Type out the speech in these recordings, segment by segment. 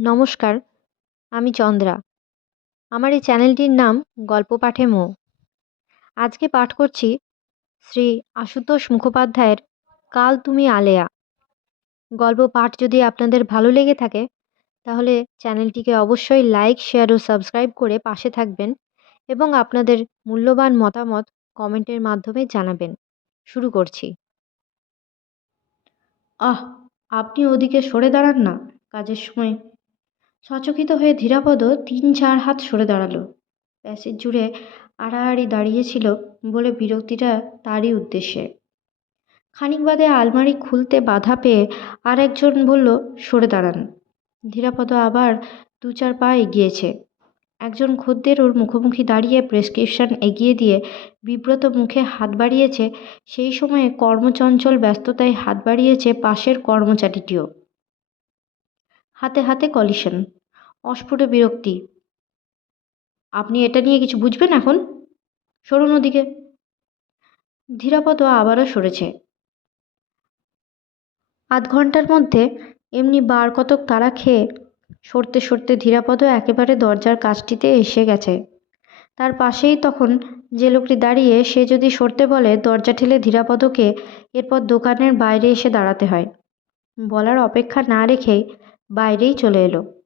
নমস্কার, আমি চন্দ্রা। আমার এই চ্যানেলটির নাম গল্প পাঠে মৌ। আজকে পাঠ করছি শ্রী আশুতোষ মুখোপাধ্যায়ের কাল তুমি আলেয়া। গল্প পাঠ যদি আপনাদের ভালো লেগে থাকে তাহলে চ্যানেলটিকে অবশ্যই লাইক, শেয়ার ও সাবস্ক্রাইব করে পাশে থাকবেন এবং আপনাদের মূল্যবান মতামত কমেন্টের মাধ্যমে জানাবেন। শুরু করছি। আহ, আপনি ওদিকে সরে দাঁড়ান না। কাজের সময় সচকিত হয়ে ধীরাপদ ৩-৪ হাত সরে দাঁড়ালো। প্যাসেজ জুড়ে আড়াআড়ি দাঁড়িয়েছিল বলে বিরক্তিটা তারই উদ্দেশ্যে। খানিক বাদে আলমারি খুলতে বাধা পেয়ে আর একজন বলল, সরে দাঁড়ান। ধীরাপদ আবার ২-৪ পা এগিয়েছে। একজন খদ্দের ওর মুখোমুখি দাঁড়িয়ে প্রেসক্রিপশন এগিয়ে দিয়ে বিব্রত মুখে হাত বাড়িয়েছে। সেই সময়ে কর্মচঞ্চল ব্যস্ততায় হাত বাড়িয়েছে পাশের কর্মচারীটিও। হাতে হাতে কলিশন, অস্ফুট বিরক্তি। আপনি এটা নিয়ে কিছু বুঝবেন এখন? সরুন ওদিকে। ধীরাপদ আবারও সরেছে। আধ ঘন্টার মধ্যে এমনি বার কতক তাড়া খেয়ে সরতে সরতে ধীরাপদ একেবারে দরজার কাছটিতে এসে গেছে। তার পাশেই তখন যে লোকটি দাঁড়িয়ে, সে যদি সরতে বলে দরজা ঠেলে ধীরাপদকে এরপর দোকানের বাইরে এসে দাঁড়াতে হয়। বলার অপেক্ষা না রেখেই বাইরেই চলে এলো।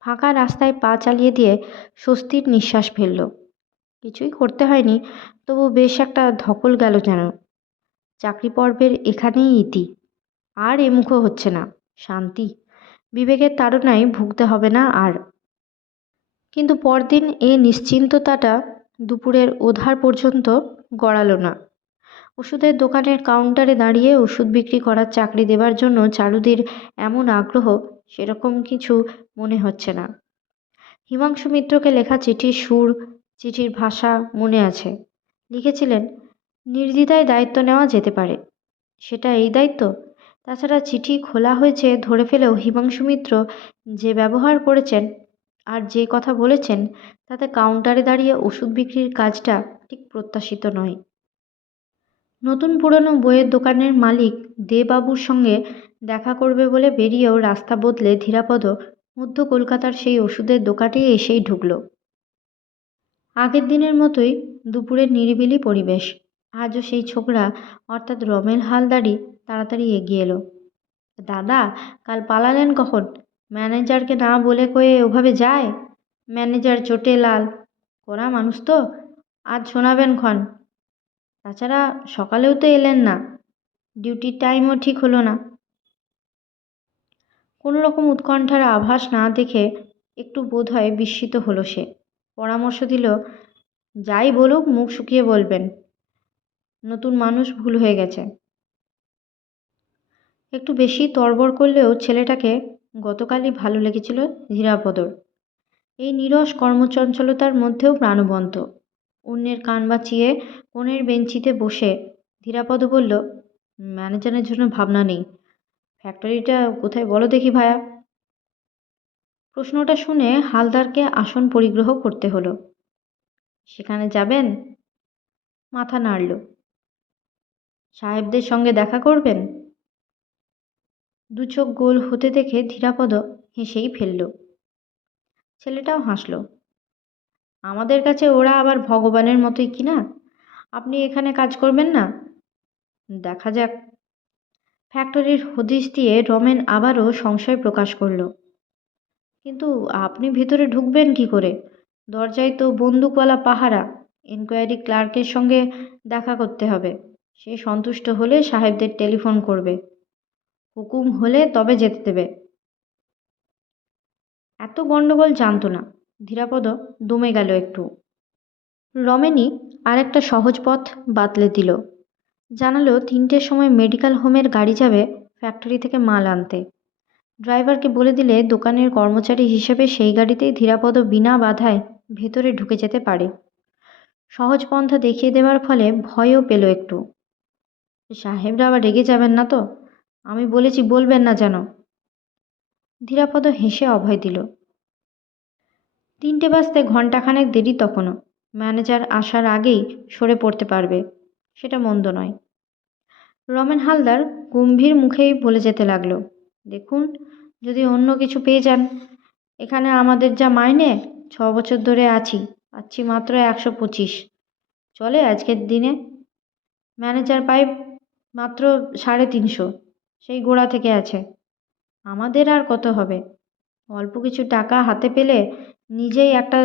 ফাঁকা রাস্তায় পা চালিয়ে দিয়ে স্বস্তির নিঃশ্বাস ফেলল। কিছুই করতে হয়নি, তবু বেশ একটা ধকল গেল যেন। চাকরি পর্বের এখানেই ইতি। আর এমুখো হচ্ছে না। শান্তি। বিবেকের তাড়নায় ভুগতে হবে না আর। কিন্তু পরদিন এ নিশ্চিন্ততাটা দুপুরের ওধার পর্যন্ত গড়ালো না। ওষুধের দোকানের কাউন্টারে দাঁড়িয়ে ওষুধ বিক্রি করার চাকরি দেবার জন্য চারুদের এমন আগ্রহ সেরকম কিছু মনে হচ্ছে না। হিমাংশু মিত্রকে লেখা চিঠির সুর, চিঠির ভাষা মনে আছে। লিখেছিলেন, নির্দ্বিধায় দায়িত্ব নেওয়া যেতে পারে। সেটা এই দায়িত্ব। তাছাড়া চিঠি খোলা হয়েছে ধরে ফেলেও হিমাংশু মিত্র যে ব্যবহার করেছেন আর যে কথা বলেছেন তাতে কাউন্টারে দাঁড়িয়ে ওষুধ বিক্রির কাজটা ঠিক প্রত্যাশিত নয়। নতুন পুরনো বইয়ের দোকানের মালিক দেবাবুর সঙ্গে দেখা করবে বলে বেরিয়েও রাস্তা বদলে ধীরাপদ মধ্য কলকাতার সেই ওষুধের দোকানে এসেই ঢুকল। আগের দিনের মতোই দুপুরের নিরিবিলি পরিবেশ। আজও সেই ছোকরা অর্থাৎ রমেল হালদারই তাড়াতাড়ি এগিয়ে এলো। দাদা, কাল পালালেন কখন? ম্যানেজারকে না বলে কয়ে ওভাবে যায়? ম্যানেজার চোটে লাল, কড়া মানুষ তো, আজ শোনাবেন ক্ষণ। তাছাড়া সকালেও তো এলেন না, ডিউটির টাইমও ঠিক হলো না। কোনো রকম উৎকণ্ঠার আভাস না দেখে একটু বোধহয় বিস্মিত হলো সে। পরামর্শ দিল, যাই বলুক মুখ শুকিয়ে বলবেন, নতুন মানুষ, ভুল হয়ে গেছে। একটু বেশি তড়বড় করলেও ছেলেটাকে গতকালই ভালো লেগেছিল ধীরাপদর। এই নীরস কর্মচঞ্চলতার মধ্যেও প্রাণবন্ত। অন্যের কান বাঁচিয়ে কোণের বেঞ্চিতে বসে ধীরাপদ বলল, ম্যানেজারের জন্য ভাবনা নেই। ফ্যাক্টরিটা কোথায় বলো দেখি ভায়া? প্রশ্নটা শুনে হালদারকে আসন পরিগ্রহ করতে হলো। সেখানে যাবেন? মাথা নাড়ল। সাহেবদের সঙ্গে দেখা করবেন? দু চোখ গোল হতে দেখে ধীরাপদ হেসেই ফেলল। ছেলেটাও হাসল। আমাদের কাছে ওরা আবার ভগবানের মতোই কিনা। আপনি এখানে কাজ করবেন না? দেখা যাক। ফ্যাক্টরির হদিশ দিয়ে রমেন আবারও সংশয় প্রকাশ করল। কিন্তু আপনি ভেতরে ঢুকবেন কি করে? দরজায় তো বন্দুকওয়ালা পাহারা। ইনকোয়ারি ক্লার্কের সঙ্গে দেখা করতে হবে। সে সন্তুষ্ট হলে সাহেবদের টেলিফোন করবে। হুকুম হলে তবে যেতে দেবে। এত গণ্ডগোল জানত না। ধীরাপদ দমে গেল একটু। রমেনই আর একটা সহজ পথ বাতলে দিল। জানালো ৩টের সময় মেডিকেল হোমের গাড়ি যাবে ফ্যাক্টরি থেকে মাল আনতে। ড্রাইভারকে বলে দিলে দোকানের কর্মচারী হিসেবে সেই গাড়িতেই ধীরাপদ বিনা বাধায় ভেতরে ঢুকে যেতে পারে। সহজ পন্থা দেখিয়ে দেওয়ার ফলে ভয়ও পেল একটু। সাহেবরা আবার রেগে যাবেন না তো? আমি বলেছি বলবেন না যেন। ধীরাপদ হেসে অভয় দিল। ৩টে বাজতে ঘণ্টাখানেক দেরি তখনও। ম্যানেজার আসার আগেই সরে পড়তে পারবে, সেটা মন্দ নয়। রমেন হালদার গম্ভীর মুখেই বলে যেতে লাগলো, দেখুন যদি অন্য কিছু পেয়ে যান। এখানে আমাদের যা মাইনে, 6 বছর ধরে আছি, পাচ্ছি মাত্র 125। চলে আজকের দিনে? ম্যানেজার পায় মাত্র 350, সেই গোড়া থেকে আছে। আমাদের আর কত হবে? অল্প কিছু টাকা হাতে পেলে নিজেই একটা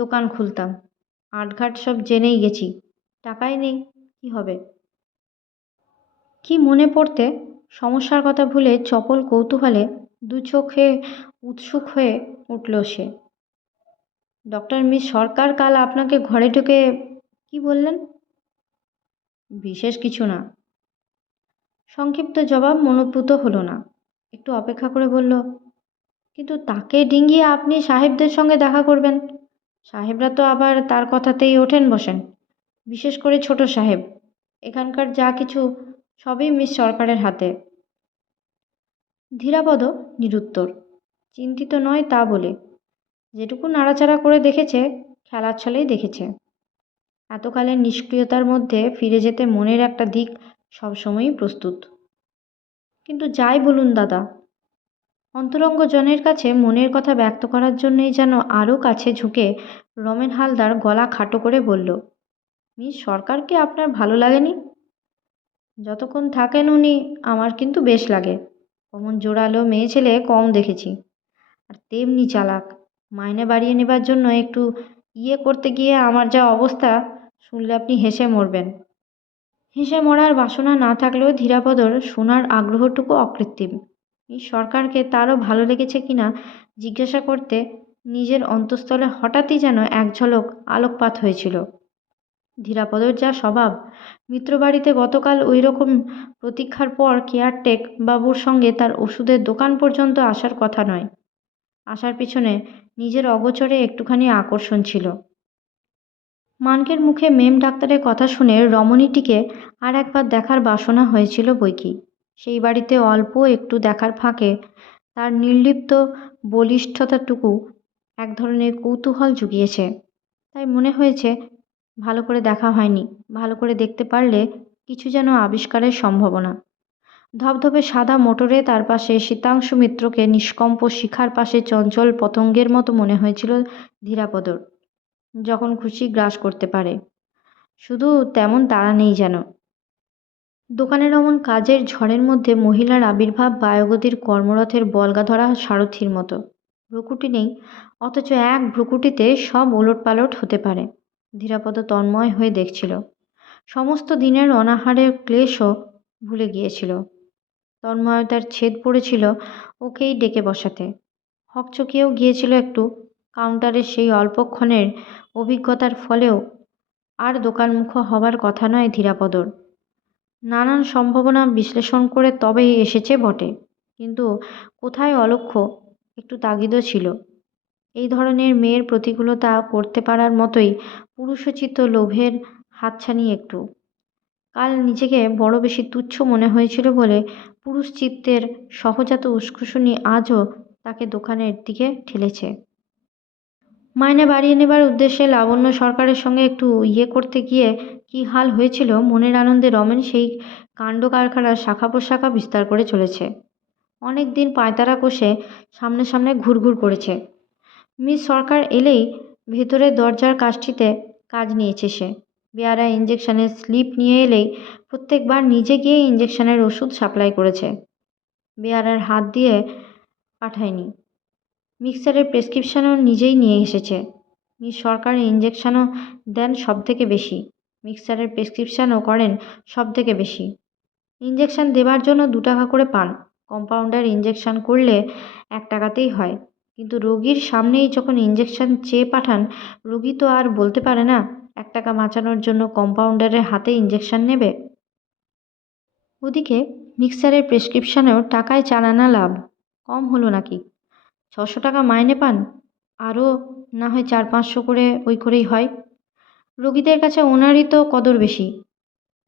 দোকান খুলতাম। আটঘাট সব জেনেই গেছি, টাকাই নেই, কি হবে? কি মনে পড়তে সমস্যার কথা ভুলে চপল কৌতূহলে দু চোখে উৎসুক হয়ে উঠল সে। ডক্টর মিস সরকার কাল আপনাকে ঘরে ঢুকে কি বললেন? বিশেষ কিছু না। সংক্ষিপ্ত জবাব মনোপুত হলো না। একটু অপেক্ষা করে বলল, কিন্তু তাকে ডিঙ্গিয়ে আপনি সাহেবদের সঙ্গে দেখা করবেন। সাহেবরা তো আবার তার কথাতেই ওঠেন বসেন, বিশেষ করে ছোট সাহেব। এখানকার যা কিছু সবই মিস সরকারের হাতে। ধীরাপদ নিরুত্তর। চিন্তিত নয় তা বলে, যেটুকু নাড়াচাড়া করে দেখেছে খেলার ছলেই দেখেছে। এতকালের নিষ্ক্রিয়তার মধ্যে ফিরে যেতে মনের একটা দিক সবসময়ই প্রস্তুত। কিন্তু যাই বলুন দাদা, অন্তরঙ্গ জনের কাছে মনের কথা ব্যক্ত করার জন্যই যেন আরও কাছে ঝুঁকে রমেন হালদার গলা খাটো করে বলল, মিস সরকারকে আপনার ভালো লাগেনি? যতক্ষণ থাকেন উনি আমার কিন্তু বেশ লাগে। অমন জোরালো মেয়ে ছেলে কম দেখেছি। আর তেমনি চালাক। মাইনে বাড়িয়ে নেবার জন্য একটু করতে গিয়ে আমার যা অবস্থা, শুনলে আপনি হেসে মরবেন। হেসে মরার বাসনা না থাকলেও ধীরাপদর শোনার আগ্রহটুকু অকৃত্রিম। এই সরকারকে তারও ভালো লেগেছে কিনা জিজ্ঞাসা করতে নিজের অন্তঃস্থলে হঠাৎই যেন এক ঝলক আলোকপাত হয়েছিল। ধীরাপদর যা স্বভাব, মিত্রবাড়িতে গতকাল ওই রকম প্রতীক্ষার পর কেয়ারটেক বাবুর সঙ্গে তার ওষুধের দোকান পর্যন্ত আসার কথা নয়। আসার পিছনে নিজের অগোচরে একটুখানি আকর্ষণ ছিল। মানকের মুখে মেম ডাক্তারের কথা শুনে রমণীটিকে আর একবার দেখার বাসনা হয়েছিল বৈকি। সেই বাড়িতে অল্প একটু দেখার ফাঁকে তার নির্লিপ্ত বলিষ্ঠতাটুকু এক ধরনের কৌতূহল জুগিয়েছে। তাই মনে হয়েছে ভালো করে দেখা হয়নি, ভালো করে দেখতে পারলে কিছু যেন আবিষ্কারের সম্ভাবনা। ধবধবে সাদা মোটরে তার পাশে শীতাংশু মিত্রকে নিষ্কম্প শিখার পাশে চঞ্চল পতঙ্গের মতো মনে হয়েছিল ধীরাপদর। যখন খুশি গ্রাস করতে পারে, শুধু তেমন তাড়া নেই যেন। দোকানের অমন কাজের ঝড়ের মধ্যে মহিলার আবির্ভাব বায়ুগতির কর্মরথের বলগা ধরা সারথির মতো। ভ্রুকুটি নেই, অথচ এক ভ্রুকুটিতে সব ওলটপালট হতে পারে। ধীরাপদ তন্ময় হয়ে দেখছিল। সমস্ত দিনের অনাহারের ক্লেশও ভুলে গিয়েছিল। তন্ময়তার ছেদ পড়েছিল ওকেই ডেকে বসাতে। হকচকিয়েও গিয়েছিল একটু। কাউন্টারের সেই অল্পক্ষণের অভিজ্ঞতার ফলেও আর দোকানমুখ হবার কথা নয় ধীরাপদর। নানান সম্ভাবনা বিশ্লেষণ করে তবেই এসেছে বটে, কিন্তু কোথায় অলক্ষ্য একটু তাগিদও ছিল। এই ধরনের মেয়ের প্রতিকূলতা করতে পারার মতোই পুরুষোচিত লোভের হাতছানি একটু। কাল নিজেকে বড় বেশি তুচ্ছ মনে হয়েছিল বলে পুরুষ চিত্তের সহজাত উস্কুসুনি আজও তাকে দোকানের দিকে ঠেলেছে। মাইনে বাড়িয়ে নেবার উদ্দেশ্যে লাবণ্য সরকারের সঙ্গে একটু করতে গিয়ে কী হাল হয়েছিল মনের আনন্দে রমেন সেই কাণ্ড কারখানার শাখা প্রশাখা বিস্তার করে চলেছে। অনেক দিন পায়তারা কষে সামনে সামনে ঘুরঘুর করেছে। মিস সরকার এলেই ভেতরের দরজার কাজটিতে কাজ নিয়েছে সে। বেয়ারা ইঞ্জেকশনের স্লিপ নিয়ে এলেই প্রত্যেকবার নিজে গিয়ে ইঞ্জেকশনের ওষুধ সাপ্লাই করেছে। বেয়ারার হাত দিয়ে পাঠায়নি। মিক্সারের প্রেসক্রিপশানও নিজেই নিয়ে এসেছে। মিস সরকার ইঞ্জেকশানও দেন সব থেকে বেশি, মিক্সারের প্রেসক্রিপশানও করেন সব থেকে বেশি। ইঞ্জেকশান দেবার জন্য 2 টাকা করে পান। কম্পাউন্ডার ইঞ্জেকশান করলে 1 টাকাতেই হয়, কিন্তু রোগীর সামনেই যখন ইঞ্জেকশান চেয়ে পাঠান, রোগী তো আর বলতে পারে না 1 টাকা বাঁচানোর জন্য কম্পাউন্ডারের হাতে ইঞ্জেকশান নেবে। ওদিকে মিক্সারের প্রেসক্রিপশানেও টাকায় 4 আনা লাভ। কম হলো নাকি? 600 টাকা মাইনে পান, আরও না হয় 400-500 করে ওই করেই হয়। রোগীদের কাছে ওনারই তো কদর বেশি।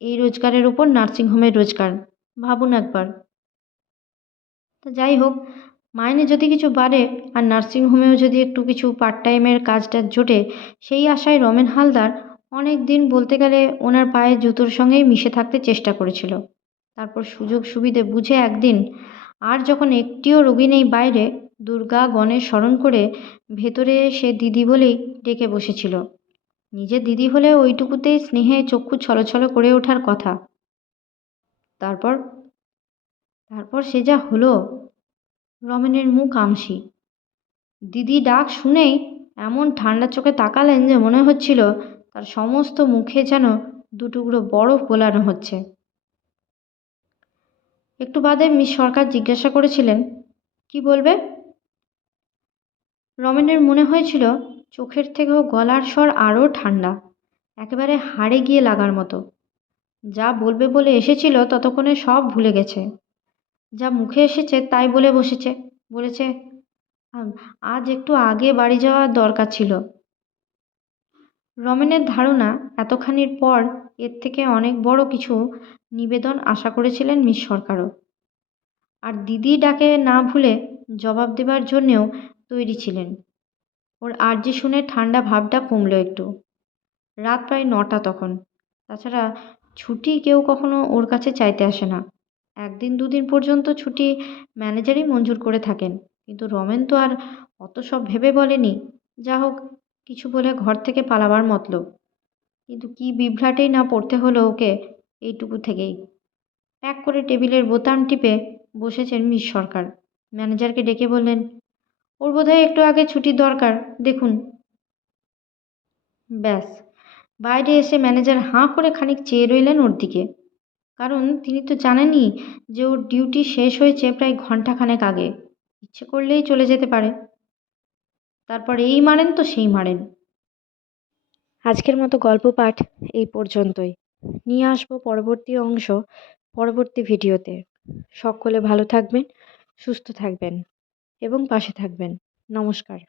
এই রোজগারের উপর নার্সিংহোমের রোজগার, ভাবুন একবার। তো যাই হোক, মাইনে যদি কিছু বাড়ে আর নার্সিংহোমেও যদি একটু কিছু পার্ট টাইমের কাজটা জোটে, সেই আশায় রমেন হালদার অনেক দিন বলতে গেলে ওনার পায়ের জুতোর সঙ্গেই মিশে থাকতে চেষ্টা করেছিল। তারপর সুযোগ সুবিধে বুঝে একদিন, আর যখন একটিও রোগী নেই বাইরে, দুর্গা গণেশ স্মরণ করে ভেতরে সে দিদি বলেই ডেকে বসেছিল। নিজের দিদি হলে ওইটুকুতেই স্নেহে চক্ষু ছলছল করে ওঠার কথা। তারপর তারপর সে যা হলো! রমেনের মুখ আমসি। দিদি ডাক শুনেই এমন ঠান্ডা চোখে তাকালেন যে মনে হচ্ছিল তার সমস্ত মুখে যেন দুটুকরো বরফ গোলানো হচ্ছে। একটু বাদে মিস সরকার জিজ্ঞাসা করেছিলেন, কি বলবে? রমেনের মনে হয়েছিল চোখের থেকেও গলার স্বর আরও ঠান্ডা, একেবারে হাড়ে গিয়ে লাগার মতো। যা বলবে বলে এসেছিল ততক্ষণে সব ভুলে গেছে। যা মুখে এসেছে তাই বলে বসেছে। বলেছে, আজ একটু আগে বাড়ি যাওয়ার দরকার ছিল। রমেনের ধারণা এতখানির পর এর থেকে অনেক বড় কিছু নিবেদন আশা করেছিলেন মিস সরকারও। আর দিদি ডাকে না ভুলে জবাব দেবার জন্যেও তৈরি ছিলেন। ওর আর্জি শুনে ঠান্ডা ভাবটা কমল একটু। রাত প্রায় 9টা তখন। তাছাড়া ছুটি কেউ কখনো ওর কাছে চাইতে আসে না। 1 দিন 2 দিন পর্যন্ত ছুটি ম্যানেজারই মঞ্জুর করে থাকেন। কিন্তু রমেন তো আর অত সব ভেবে বলেনি। যা হোক, কিছু বলে ঘর থেকে পালাবার মতলব। কিন্তু কি বিভ্রাটেই না পড়তে হলো ওকে এইটুকু থেকেই। প্যাক করে টেবিলের বোতাম টিপে বসেছেন মিস সরকার। ম্যানেজারকে ডেকে বললেন, ওর বোধহয় একটু আগে ছুটির দরকার, দেখুন। ব্যাস, বাইরে এসে ম্যানেজার হাঁ করে খানিক চেয়ে রইলেন ওর দিকে। কারণ তিনি তো জানেনই যে ওর ডিউটি শেষ হয়েছে প্রায় ঘণ্টাখানেক আগে। ইচ্ছে করলেই চলে যেতে পারে। তারপর এই মারেন তো সেই মারেন। আজকের মতো গল্প পাঠ এই পর্যন্তই। নিয়ে আসবো পরবর্তী অংশ পরবর্তী ভিডিওতে। সকলে ভালো থাকবেন, সুস্থ থাকবেন এবং পাশে থাকবেন। নমস্কার।